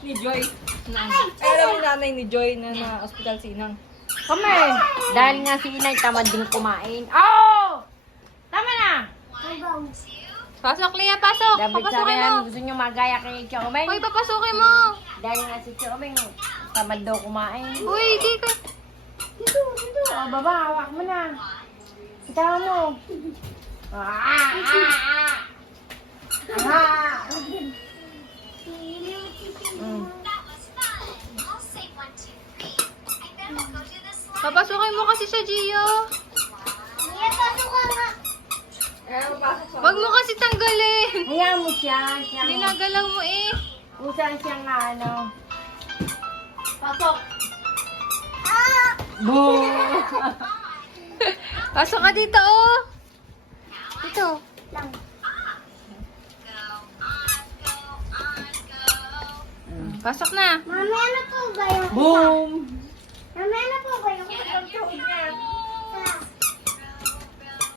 Ni Joy. Ay, alam ni nanay ni Joy na na-hospital sinang. Kami. Dahil nga si Inay tamad din kumain. Oh! Tama na! Pasok, Lia, pasok. Dapat sa Papasukin mo. akin, gusto nyo magaya kay Chomeng. Hoy, papasukin mo. Dahil nga si Chomeng, tamad daw kumain. Uy, di ka. Dito. O, baba, hawak mo na. Ikaw mo. Papasukin mo kasi siya, Gio. Wag mo kasi tanggalin. Hayaan mo siya. Ginagalaw mo eh. Usan siya nga ano. Pasok. Boom! Pasok ka dito, oh. Dito. Pasok na. Mami, ano po ba yung Boom! Mami, ano po ba yung pagkakuhin niya?